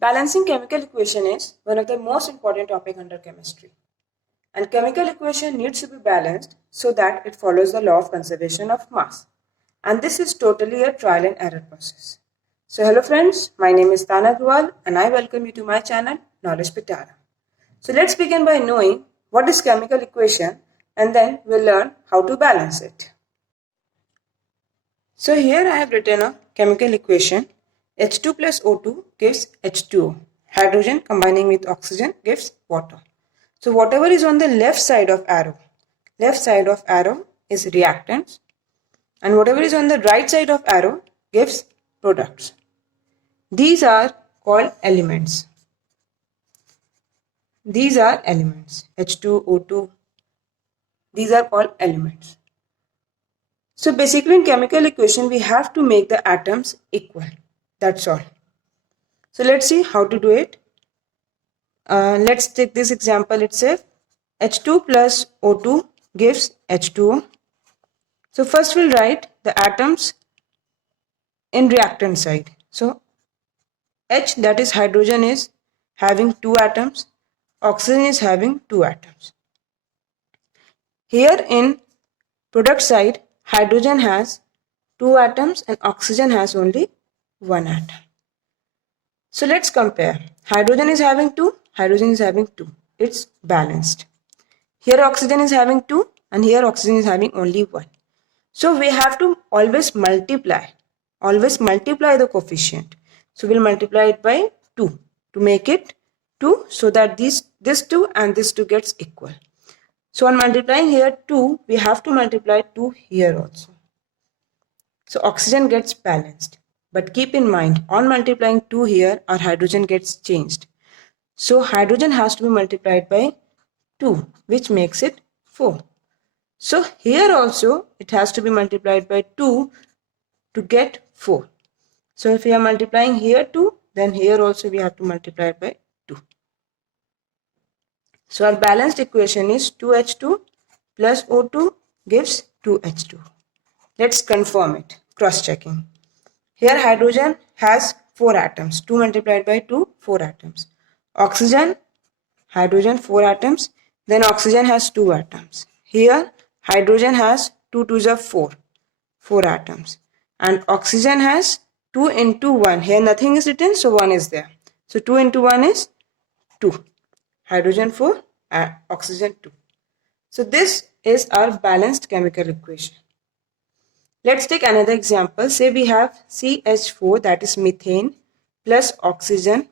Balancing chemical equation is one of the most important topic under chemistry. And chemical equation needs to be balanced so that it follows the law of conservation of mass. And this is totally a trial and error process. So hello friends, my name is Tana Agrawal and I welcome you to my channel Knowledge Pitara. So let's begin by knowing what is chemical equation and then we'll learn how to balance it. So here I have written a chemical equation. H2 plus O2 gives H2O. Hydrogen combining with oxygen gives water. So whatever is on the left side of arrow is reactants, and whatever is on the right side of arrow gives products. These are called elements. These are elements. H2, O2. These are called elements. So basically in chemical equation we have to make the atoms equal. That's all. So let's see how to do it. Let's take this example itself. H2 plus O2 gives H2O. So first we'll write the atoms in reactant side. So H, that is hydrogen, is having 2 atoms. Oxygen is having 2 atoms. Here in product side, hydrogen has 2 atoms and oxygen has only 1 atom. So let's compare. Hydrogen is having 2, hydrogen is having 2. It's balanced. Here oxygen is having 2 and here oxygen is having only 1. So we have to always multiply the coefficient. So we'll multiply it by 2 to make it 2 so that this 2 and this 2 gets equal. So on multiplying here 2, we have to multiply 2 here also. So oxygen gets balanced. But keep in mind, on multiplying 2 here, our hydrogen gets changed. So hydrogen has to be multiplied by 2, which makes it 4. So here also, it has to be multiplied by 2 to get 4. So if we are multiplying here 2, then here also we have to multiply by 2. So our balanced equation is 2H2 plus O2 gives 2H2. Let's confirm it, cross-checking. Here hydrogen has 4 atoms. 2 multiplied by 2, 4 atoms. Oxygen, hydrogen 4 atoms. Then oxygen has 2 atoms. Here hydrogen has 2 2s are 4. 4 atoms. And oxygen has 2 into 1. Here nothing is written, so 1 is there. So 2 into 1 is 2. Hydrogen 4, oxygen 2. So this is our balanced chemical equation. Let's take another example. Say we have CH4, that is methane, plus oxygen,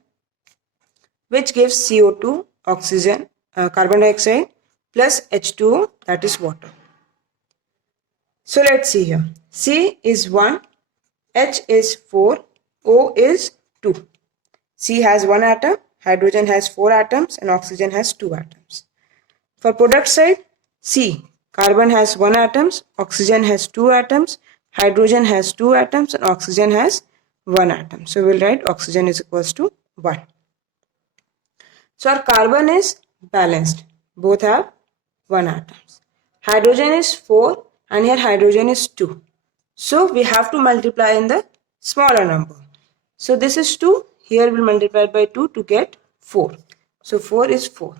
which gives CO2, oxygen, carbon dioxide, plus H2O, that is water. So let's see here. C is 1, H is 4, O is 2. C has 1 atom, hydrogen has 4 atoms, and oxygen has 2 atoms. For product side, C, carbon has 1 atom, oxygen has 2 atoms, hydrogen has 2 atoms, and oxygen has 1 atom. So we'll write oxygen is equals to 1. So our carbon is balanced. Both have 1 atom. Hydrogen is 4 and here hydrogen is 2. So we have to multiply in the smaller number. So this is 2. Here we'll multiply by 2 to get 4. So 4 is 4.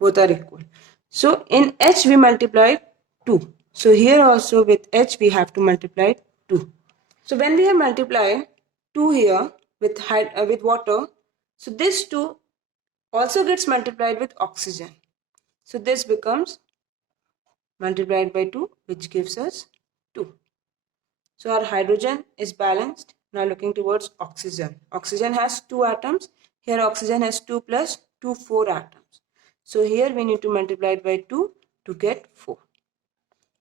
Both are equal. So in H we multiply 2. So here also with H we have to multiply 2. So when we have multiplied 2 here with water, so this 2 also gets multiplied with oxygen. So this becomes multiplied by 2, which gives us 2. So our hydrogen is balanced. Now looking towards oxygen. Oxygen has 2 atoms. Here oxygen has 2 plus 2, 4 atoms. So here we need to multiply it by 2 to get 4.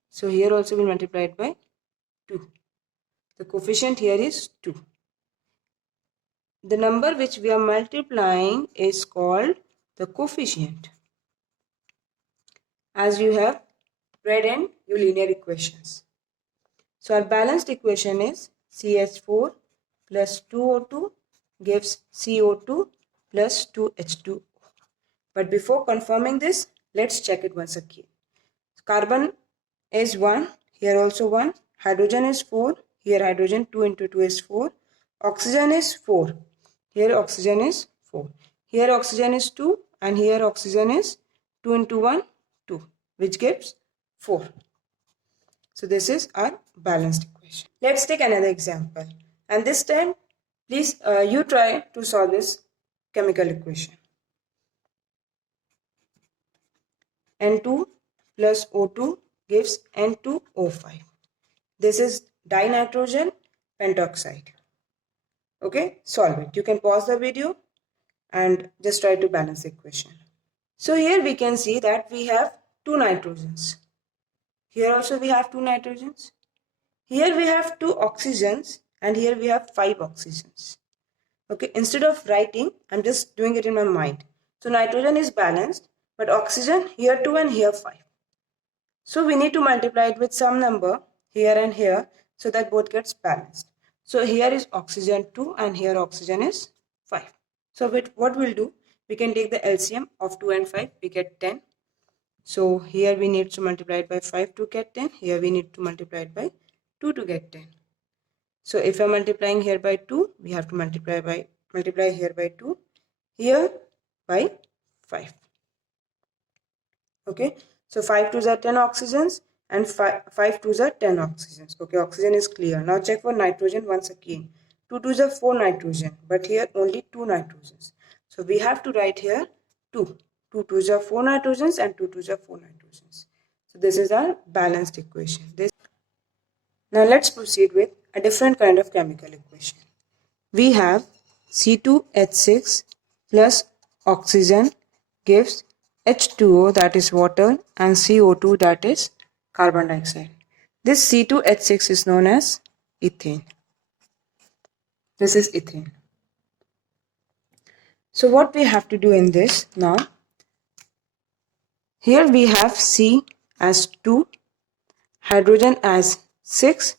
So here also we multiply it by 2. The coefficient here is 2. The number which we are multiplying is called the coefficient, as you have read in your linear equations. So our balanced equation is CH4 plus 2O2 gives CO2 plus 2H2O. But before confirming this, let's check it once again. Carbon is 1, here also 1. Hydrogen is 4, here hydrogen 2 into 2 is 4. Oxygen is 4. Here oxygen is 4. Here oxygen is 2 and here oxygen is 2 into 1, 2, which gives 4. So this is our balanced equation. Let's take another example. And this time, please you try to solve this chemical equation. N2 plus O2 gives N2O5. This is dinitrogen pentoxide. Okay, solve it. You can pause the video and just try to balance the equation. So here we can see that we have 2 nitrogens. Here also we have 2 nitrogens. Here we have 2 oxygens and here we have 5 oxygens. Okay, instead of writing, I'm just doing it in my mind. So nitrogen is balanced, but oxygen here 2 and here 5. So we need to multiply it with some number here and here so that both gets balanced. So here is oxygen 2 and here oxygen is 5. So what we'll do, we can take the LCM of 2 and 5, we get 10. So here we need to multiply it by 5 to get 10. Here we need to multiply it by 2 to get 10. So if I'm multiplying here by 2, we have to multiply here by 2, here by 5. Okay, so 5 2s are 10 oxygens and 5 2s are 10 oxygens. Okay, oxygen is clear. Now check for nitrogen once again. 2 2s are 4 nitrogen, but here only 2 nitrogens. So we have to write here 2. 2 2s are 4 nitrogens and 2 2s are 4 nitrogens. So this is our balanced equation. Now let's proceed with a different kind of chemical equation. We have C2H6 plus oxygen gives H2O, that is water, and CO2, that is carbon dioxide. This C2H6 is known as ethane. This is ethane. So what we have to do in this now, here we have C as 2, hydrogen as 6,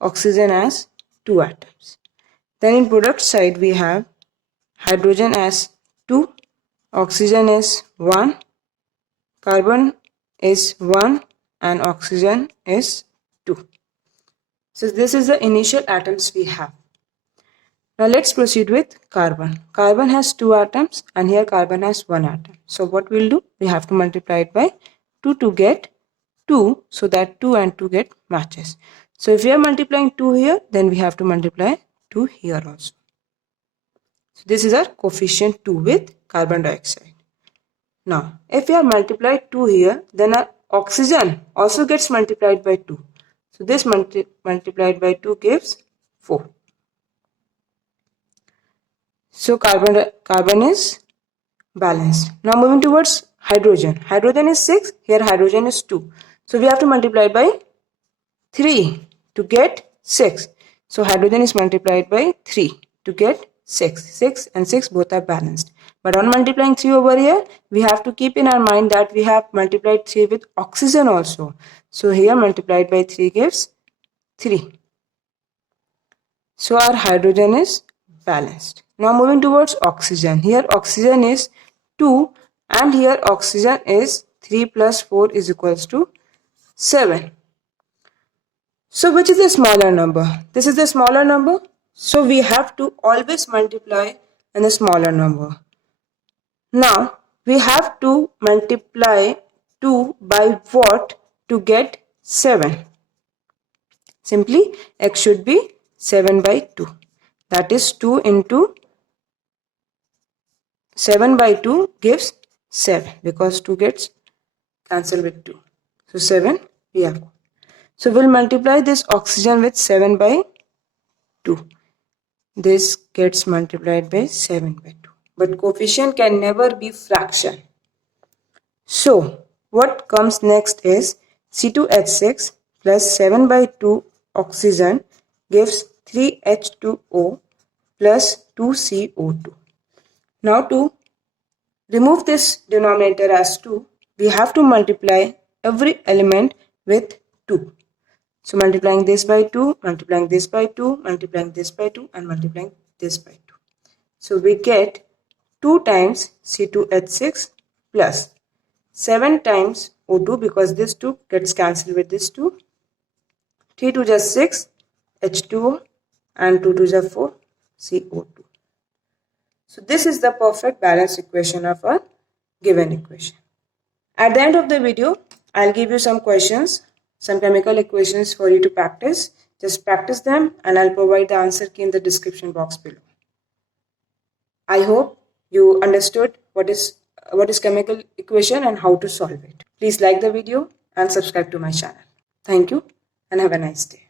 oxygen as 2 atoms. Then in product side we have hydrogen as 2, oxygen is 1, carbon is 1 and oxygen is 2. So this is the initial atoms we have. Now let's proceed with carbon. Carbon has 2 atoms and here carbon has 1 atom. So what we'll do? We have to multiply it by 2 to get 2 so that 2 and 2 get matches. So if we are multiplying 2 here, then we have to multiply 2 here also. So this is our coefficient 2 with carbon dioxide. Now, if we have multiplied 2 here, then our oxygen also gets multiplied by 2. So this multiplied by 2 gives 4. So carbon is balanced. Now moving towards hydrogen. Hydrogen is 6, here hydrogen is 2. So we have to multiply by 3 to get 6. So hydrogen is multiplied by 3 to get 6. 6 and 6 both are balanced. But on multiplying 3 over here, we have to keep in our mind that we have multiplied 3 with oxygen also. So here multiplied by 3 gives 3. So our hydrogen is balanced. Now moving towards oxygen. Here oxygen is 2 and here oxygen is 3 plus 4 is equals to 7. So which is the smaller number? This is the smaller number. So we have to always multiply in the smaller number. Now we have to multiply 2 by what to get 7? Simply x should be 7 by 2. That is 2 into 7 by 2 gives 7 because 2 gets cancelled with 2. So 7 we have. So we'll multiply this oxygen with 7 by 2. This gets multiplied by 7 by 2. But coefficient can never be fraction. So what comes next is C2H6 plus 7 by 2 oxygen gives 3H2O plus 2CO2. Now to remove this denominator as 2, we have to multiply every element with 2. So multiplying this by 2, multiplying this by 2, multiplying this by 2 and multiplying this by 2. So we get 2 times C2H6 plus 7 times O2 because this 2 gets cancelled with this 2. 3 2 is 6 H2O and 2 2 is 4 CO2. So this is the perfect balanced equation of a given equation. At the end of the video, I'll give you some questions, some chemical equations for you to practice. Just practice them and I'll provide the answer key in the description box below. I hope you understood what is chemical equation and how to solve it. Please like the video and subscribe to my channel. Thank you and have a nice day.